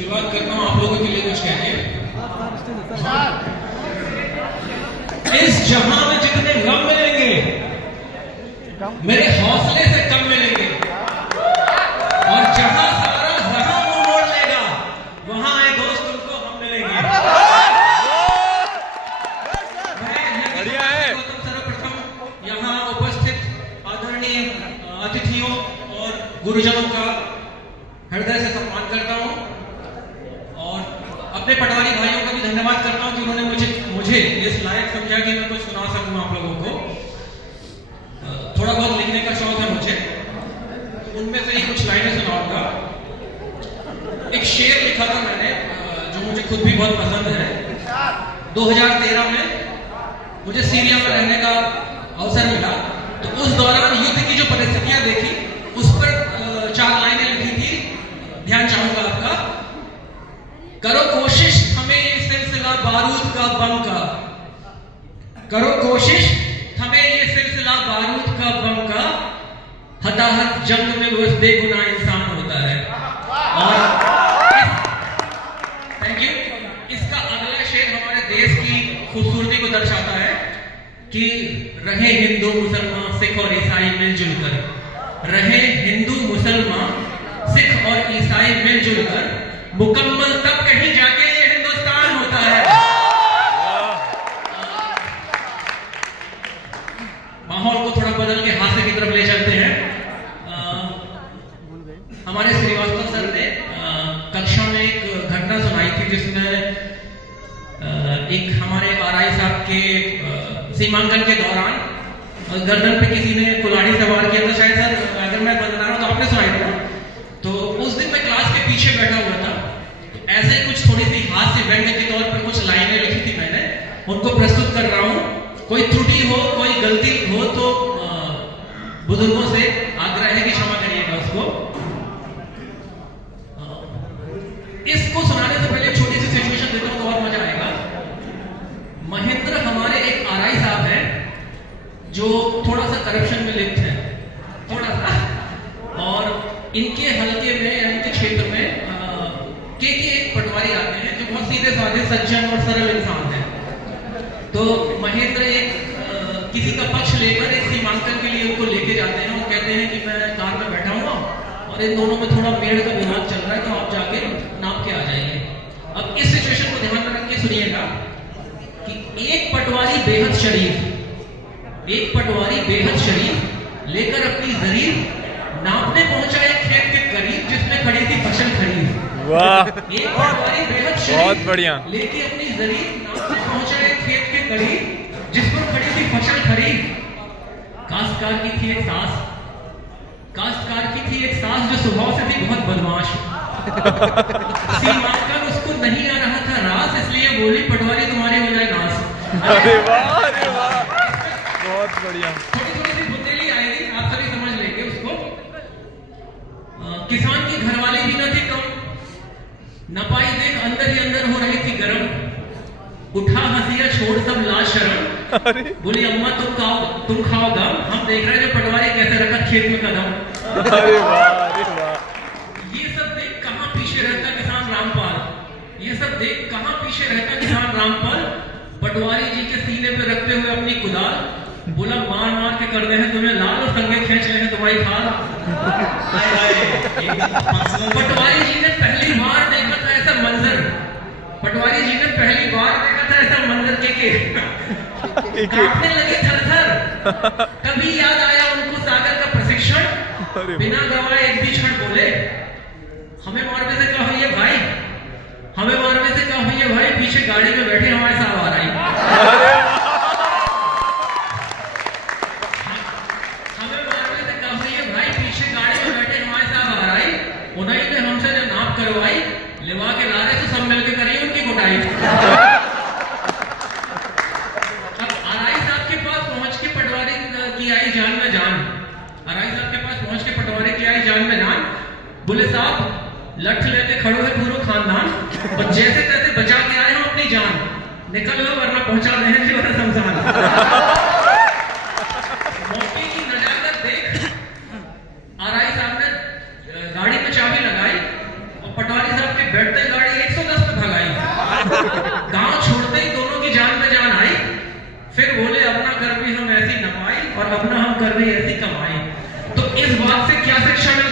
शुरुआत करता हूँ आप लोगों के लिए कुछ कहने। इस जहां में जितने गम मिलेंगे मेरे हौसले से कम मिलेंगे, और जहां सारा जहां मुंह मोड़ लेगा वहां आए दोस्त तुमको हम मिलेंगे। बढ़िया है। सर्वप्रथम यहाँ उपस्थित आदरणीय अतिथियों और गुरुजनों का हृदय से सम्मान करता हूं, और अपने पटवारी भाइयों का भी धन्यवाद करता हूं कि उन्होंने मुझे इस लायक समझा कि मैं कुछ सुना सकूं आप लोगों को। थोड़ा बहुत लिखने का शौक है मुझे, उनमें से ही कुछ लाइनें सुनाऊंगा। एक शेर लिखा था मैंने जो मुझे खुद भी बहुत पसंद है। 2013 में मुझे सीरिया में रहने का अवसर मिला, तो उस दौरान युद्ध की जो परिस्थितियां देखी उस पर 4 लाइनें लिखी थी, ध्यान चाहूंगा आपका। करो कोशिश हमें ये सिलसिला बारूद का बम का, करो कोशिश हमें ये सिलसिला बारूद का बम का, हताहत जंग में बस बेगुनाह इंसान होता है। और थैंक यू। इसका अगला शेर हमारे देश की खूबसूरती को दर्शाता है कि रहे हिंदू मुसलमान सिख और ईसाई मिलजुल कर, रहे हिंदू मुसलमान सिख और ईसाई मिलजुल कर, मुकम्मल तब कहीं जाके ये हिंदुस्तान होता है। माहौल को थोड़ा बदल के हास्य की तरफ ले चलते हैं। हमारे श्रीवास्तव सर ने कक्षा में एक घटना सुनाई थी जिसमें एक हमारे आरआई साहब के सीमांकन के दौरान गर्दन पे किसी ने कुल्हाड़ी सवार किया था। शायद सर अगर मैं बता रहा हूं तो आपने सुनाई था। तो उस दिन मैं क्लास के पीछे बैठा हुआ था, तो ऐसे ही कुछ थोड़ी सी हास्य व्यंग्य के तौर पर कुछ लाइनें लिखी थी मैंने, उनको प्रस्तुत कर रहा हूं। कोई त्रुटि हो, कोई गलती हो तो बुजुर्गों से आग्रह है कि क्षमा करिएगा उसको। इसको सुनाने से पहले छोटी सी सिचुएशन देता हूं तो और मजा आएगा। महेंद्र हमारे एक आरआई साहब हैं जो थोड़ा सा करप्शन में लिप्त है, थोड़ा सा, और इनके हलके में या इनके क्षेत्र में के एक पटवारी आते हैं जो बहुत सीधे साधे सज्जन और सरल इंसान हैं। तो महेंद्र एक किसी का पक्ष लेकर एक सीमांकन के लिए उनको लेके जाते हैं और कहते हैं कि मैं कार में बैठा हुआ और इन दोनों में थोड़ा पेड़ का विवाद चल रहा है, तो आप जाके नाप के आ जाइए। अब इस सिचुएशन को ध्यान में रख के सुनिएगा कि एक पटवारी बेहद शरीफ, एक पटवारी बेहद शरीफ लेकर अपनी जरीब नापने पहुंचा एक खेत के करीब जिसमें खड़ी थी फसल खरीफ। वाह, एक पटवारी बेहद शरीफ बहुत बढ़िया लेके अपनी जरीब नापने पहुंचा एक खेत के करीब जिस पर खड़ी थी फसल खरीफ। काश्तकार की थी एक सास, काश्तकार की थी एक सास जो स्वभाव से थी बहुत बदमाश। सीमांकन उसको नहीं आ रहा था रास, इसलिए बोली पटवारी तुम्हारी हो जाए नास। अरे वाह, अरे वाह, बहुत बढ़िया। थोड़ी सी बुंदेली आएगी, आप सभी समझ लेंगे उसको। किसान की घरवाली भी न थी कम, नपाई देख अंदर ही अंदर हो रही थी गरम, उठा हंसिया छोड़ सब लाज शर्म, बोली अम्मा तुम खाओ गम, हम देख रहे हैं जो पटवारी कैसे रखा खेत में कदम। अरे वाह, अरे वाह। ये सब देख कहां पीछे रहता किसान रामपाल, ये सब देख कहां पीछे रहता किसान रामपाल, पटवारी जी के सीने पे रखते हुए अपनी कुदाल, बोला मार मार के कर दे हैं तुम्हें लाल और संगे खींच ले हैं तुम्हारी खाल। पटवारी जी ने पहली बार देखा था ऐसा मंजर, पटवारी जी ने पहली बार देखा था ऐसा मंजर के कांपने लगे थर-थर। कभी याद आया उनको सागर का प्रशिक्षण, बिना गवाए एक भी क्षण बोले हमें मारने से क्या हुई है भाई, हमें मारने से क्या हुई है भाई, पीछे गाड़ी में बैठे हमारे साहब आ रही। उन्हीं ने हमसे जो नाप करवाई लिवा के लारे से सब मिलकर करिए उनकी कुटाई। अब आरआई साहब के पास पहुंच के पटवारी की आई जान में जान, आरआई साहब के पास पहुंच के पटवारी की आई जान में जान, बोले साहब लठ लेके खड़ो है पूरा खानदान, और जैसे तैसे बचा के आए हम अपनी जान, निकल लो वरना पहुंचा दे हैं जीवन शमशान। मौके की नजाकत देख आरआई साहब ने गाड़ी में चाबी लगाई और पटवारी साहब के बैठते परीक्षा में